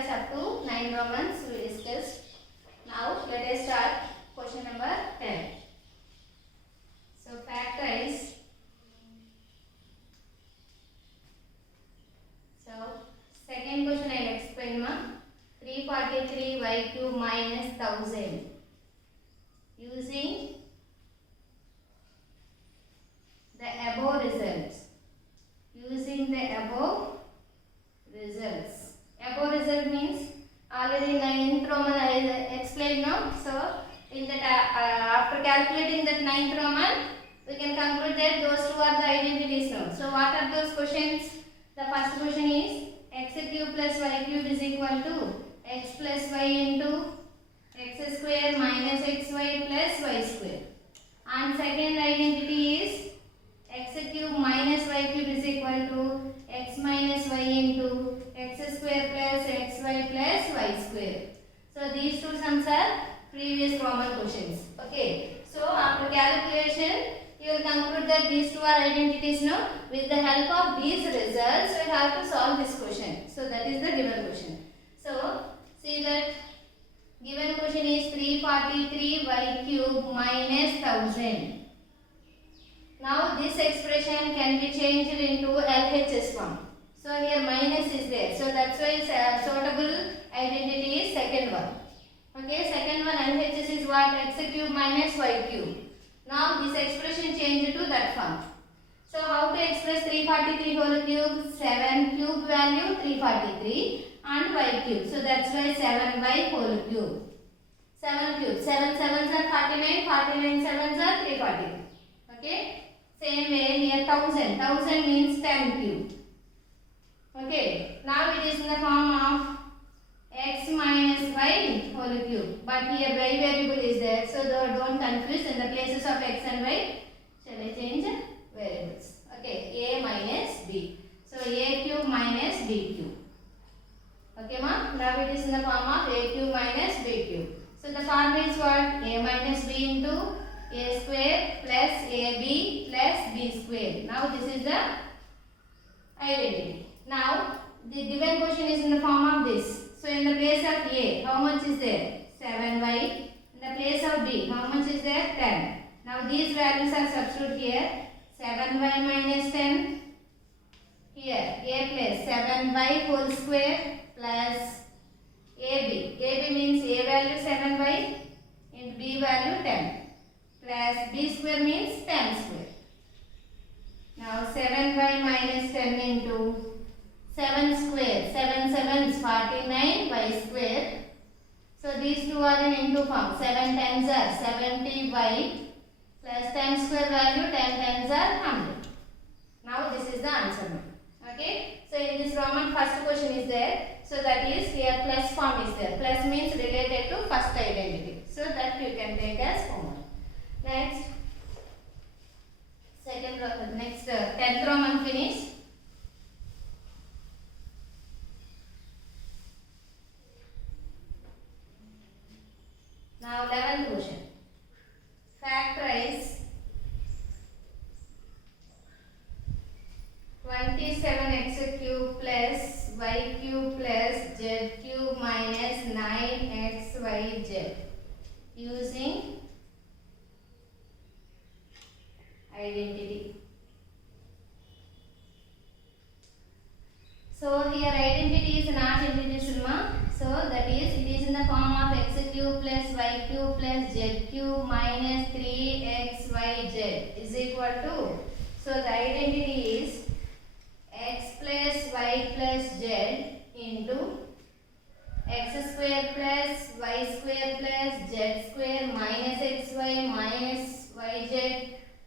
factorize up to 9 Romans we discussed. Now let us start question number 10. So factorize. So second question I will explain ma. 343 y cube minus 1000 using the above results. Using the above results. Above result means already 9th Roman I explained now. So in that after calculating that 9th Roman, we can conclude that those two are the identities now. So what are those questions? The first question is x cube plus y cube is equal to x plus y into x square minus xy plus y square. And second identity is x cube minus y cube is equal to x minus y into x square plus xy plus y square. So these two sums are previous Roman questions. Okay. So after calculation, you will conclude that these two are identities now. With the help of these results, we have to solve this question. So that is the given question. So see that given question is 343 y cube minus 1000. Now this expression can be changed into LHS form. So here minus is there. So that's why suitable identity is second one. Okay, second one LHS is what? X cube minus y cube. Now this expression changed to that form. So how to express 343 whole cube? 7 cube value 343 and y cube. So that's why 7y whole cube. 7 cube. 7 sevens are 49. 49 sevens are 343. Okay. Same way here 1000. 1000 means 10 cube. Okay. Now it is in the form of x minus y whole cube. But here y variable is there. So don't confuse. In the places of x and y, shall I change variables? Okay. A minus b. So a cube minus b cube. Okay ma? Now it is in the form of a cube minus b cube. So the form is what? A minus b into a square plus ab plus b square. Now this is the identity. Now the given question is in the form of this. So in the place of a, how much is there? 7y. In the place of b, how much is there? 10. Now these values are substituted here. 7y minus 10. Here a plus 7y whole square plus ab. ab means a value 7y and b value 10. Plus b square means 10 square. Now 7y minus 10 into 7 square. 7 sevens 49 y square. So these two are in into form. 7 tens are 70y plus 10 square value 10 tens are 100. Now this is the answer. Okay. So in this Roman first question is there. So that is here plus form is there. Plus means related to first identity. So that you can take as common. Next, next 10th Roman finish. Now 11th question. Factorize 27x cube plus y cube plus z cube minus 9xyz using identity. So here identity is not introduced. So that is it is in the form of x cube plus y cube plus z cube minus 3xyz is equal to. So the identity is x plus y plus z into x square plus y square plus z square minus xy minus yz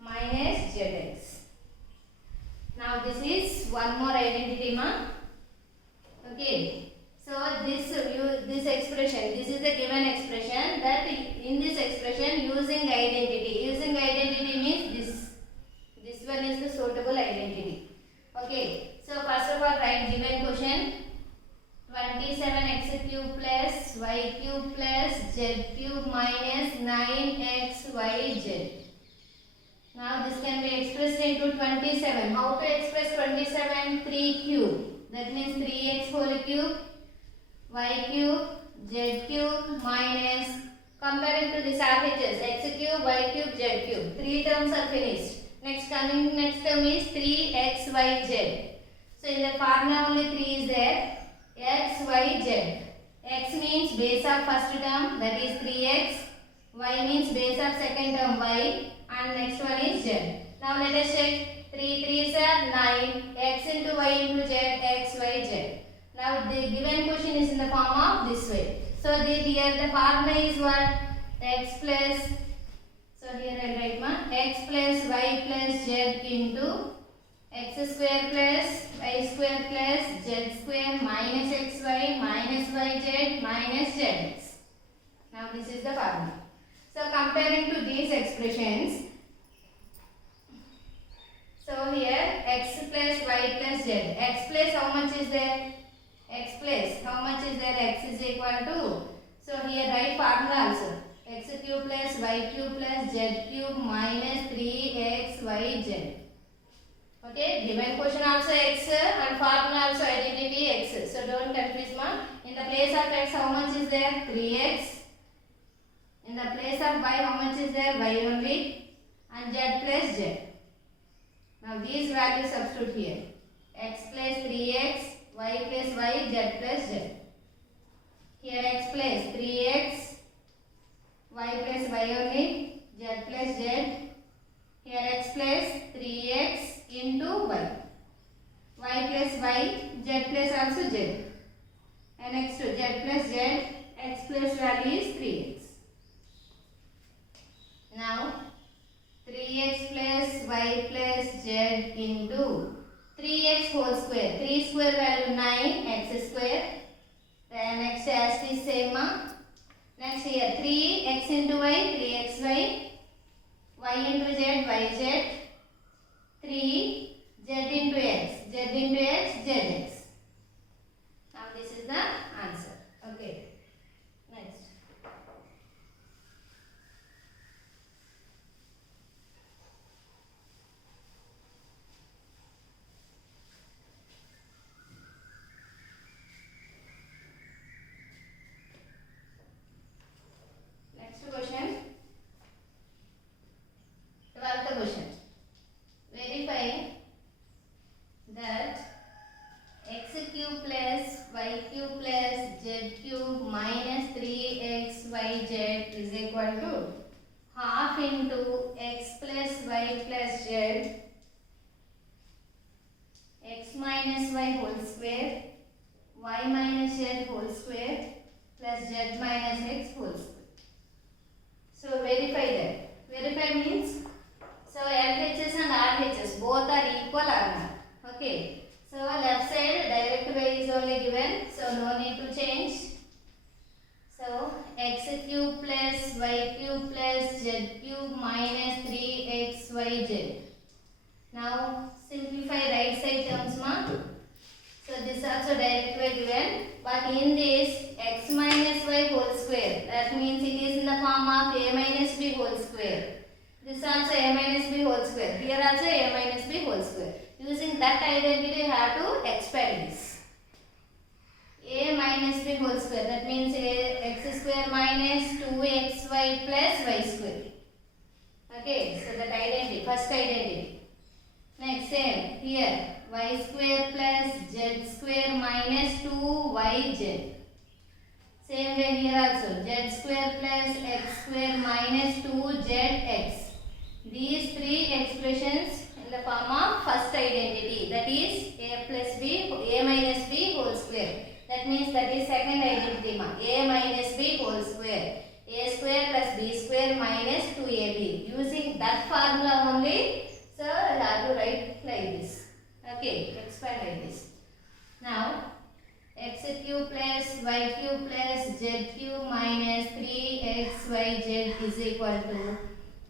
minus zx. Now this is one more identity ma. Okay. So this expression, this is the given expression, that in this expression using identity. Using identity means this one is the suitable identity. Okay. So first of all write given question 27x cube plus y cube plus z cube minus 9xyz. Now this can be expressed into 27. How to express 27? 3 cube. That means 3x whole cube y cube z cube minus, comparing to this RHS, x cube y cube z cube. Three terms are finished. Next term is 3xyz. So in the formula only 3 is there. X, y, z. X means base of first term, that is 3x. Y means base of second term, y. And next one is z. Now let us check. 3 3s are 9. X into y into z, x, y, z. Now the given question is in the form of this way. So here the formula is what? X plus, so here I write x plus y plus z into x square plus y square plus z square minus xy minus yz minus zx. Now this is the formula. So comparing to these expressions, so here x plus y plus z. X plus how much is there? X plus how much is there? X is equal to. So here write formula also. X cube plus y cube plus z cube minus 3xyz. Okay, given question also x and formula also identity x. So don't confuse ma. In the place of x how much is there? 3x. In the place of y how much is there? Y only. And z plus z. Now these values substitute here. X plus 3x, y plus y, z plus z. Here x plus 3x, y plus y only, z plus z. Here x plus 3x into y. Y plus y, z plus also z. And next to z plus z, x plus value is 3x. Now 3x plus y plus z into 3x whole square. 3 square value 9, x square. Then next as is same. Next here 3x into y, 3xy. Y into z, yz. 3 z into x, zx. Now this is the answer. Okay. Next. Next question. 12th question. Verify that x cube plus y cube plus z cube minus 3xyz is equal to half into x plus y plus z, x minus y whole square, y minus z whole square plus z minus x whole square. So verify that. Verify means, so LHS and RHS both are equal or not. Okay. So left side direct way is only given. So no need to change. So x cube plus y cube plus z cube minus 3xyz. Now simplify right side terms ma. So this also direct way given. But in this x minus y whole square, that means it is in the form of a minus b whole square. This also a minus b whole square. Here also a minus b whole square. Using that identity, you have to expand this. A minus b whole square. That means x square minus 2xy plus y square. Okay. So that identity, first identity. Next same here. Y square plus z square minus 2yz. Same way here also. Z square plus x square minus 2zx. These three expressions in the form of first identity, that is a plus b, a minus b whole square. That means that is second identity, a minus b whole square. A square plus b square minus 2ab. Using that formula only, so I have to write like this. Okay, expand like this. Now x cube plus y cube plus z cube minus 3xyz is equal to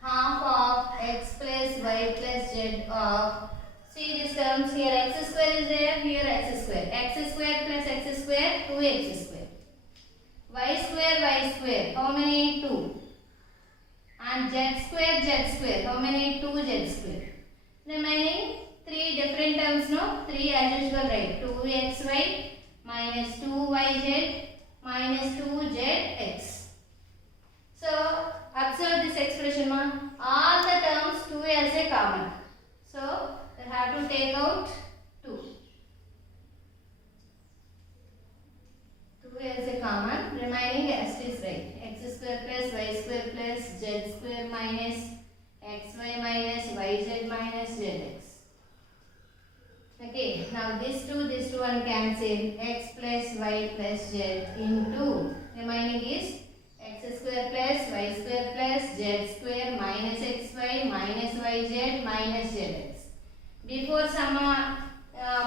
half of x plus y plus z of, see these terms here, x square is there, here x square. X square plus x square, 2x square. Y square, how many? 2. And z square, how many? 2z square. Remaining 3 different terms, no? 3 as usual, right? 2xy minus 2yz minus 2zx. So observe this expression one. All the terms 2 as a common. So we have to take out 2. 2 as a common. Remaining as is right. X square plus y square plus z square minus xy minus yz minus zx. Okay, now this 2 one cancel. X plus y plus z into remaining is x square plus y square plus z square minus xy minus yz minus zx. Before sum,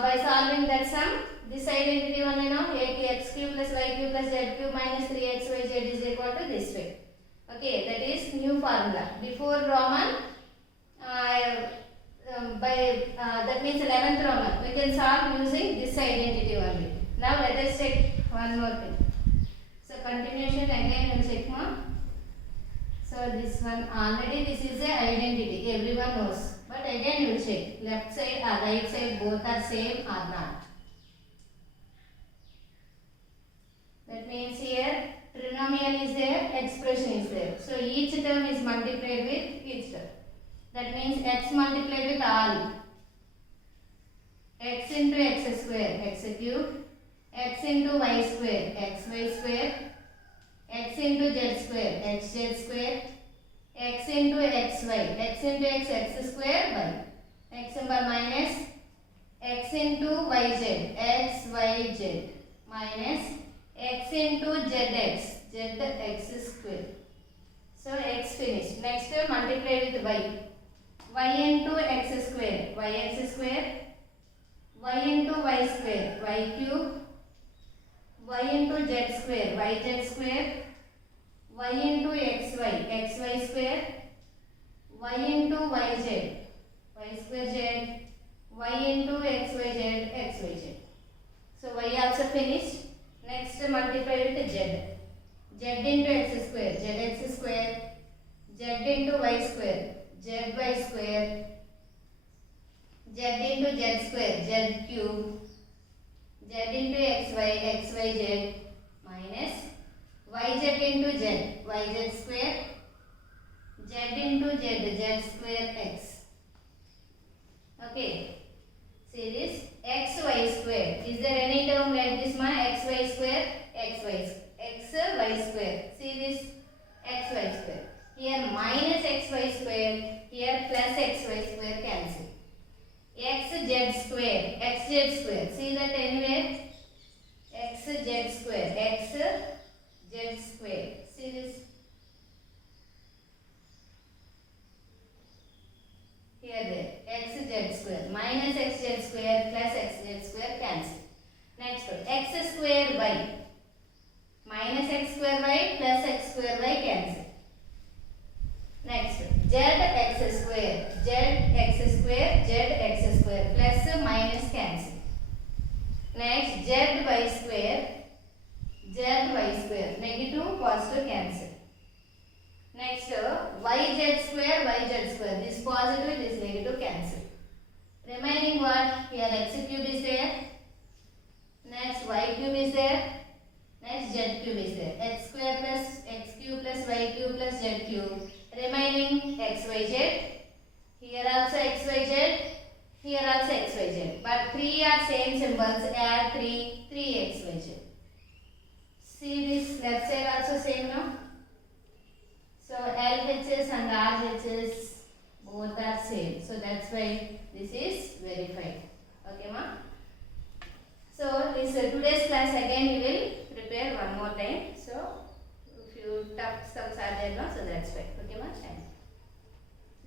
by solving that sum, this identity one you know, x cube plus y cube plus z cube minus 3xyz is equal to this way. Okay, that is new formula. Before Roman, that means 11th Roman, we can solve using this identity only. Now let us check one more thing. So continuation again we will check more. So this one already this is a identity, everyone knows. But again you will check left side or right side both are same or not. That means here trinomial is there, expression is there. So each term is multiplied with each term. That means x multiplied with all. X into x square, x cube. X into y square, xy square. X into z square, xz square. X into xy, x into x square, y. X symbol minus x into yz, xyz minus x into zx, zx square. So x finished. Next multiply with y. Y into x square, yx square. Y into y square, y cube. Y into z square, yz square. Y into xy, xy square. Y into yz, y square z. Y into xyz, xyz. So y also finished. Next multiply with z. Z into x square, zx square. Z into y square, zy square. Z into z square, z cube. Z into xy, xyz minus yz into z, yz square. Z into z, z square x. Okay. See this xy square. Is there any term like this ma? Xy square, xy square. See this xy square. Here minus xy square. Here plus xy square cancel. Xz square, xz square. See that anywhere? Xz square, xz square. See this? Here there, xz square minus xz square plus xz square cancel. Next x square y minus x square y plus x square y cancel. Next zx square, zx square, zx square plus minus cancel. Next zy square, negative positive cancel. Next yz square, this positive, this negative cancel. Remaining what? Here x cube is there. Next y cube is there. Next z cube is there. X square plus x cube plus y cube plus z cube. Remaining xyz. Here also xyz. Here also xyz. But 3 are same symbols. Add 3 xyz. See this left side also same now. So LHS and RHS both are same. So that's why this is verified. Okay ma? So this today's class again we will prepare one more time. So a few tough sums are there now. So that's why.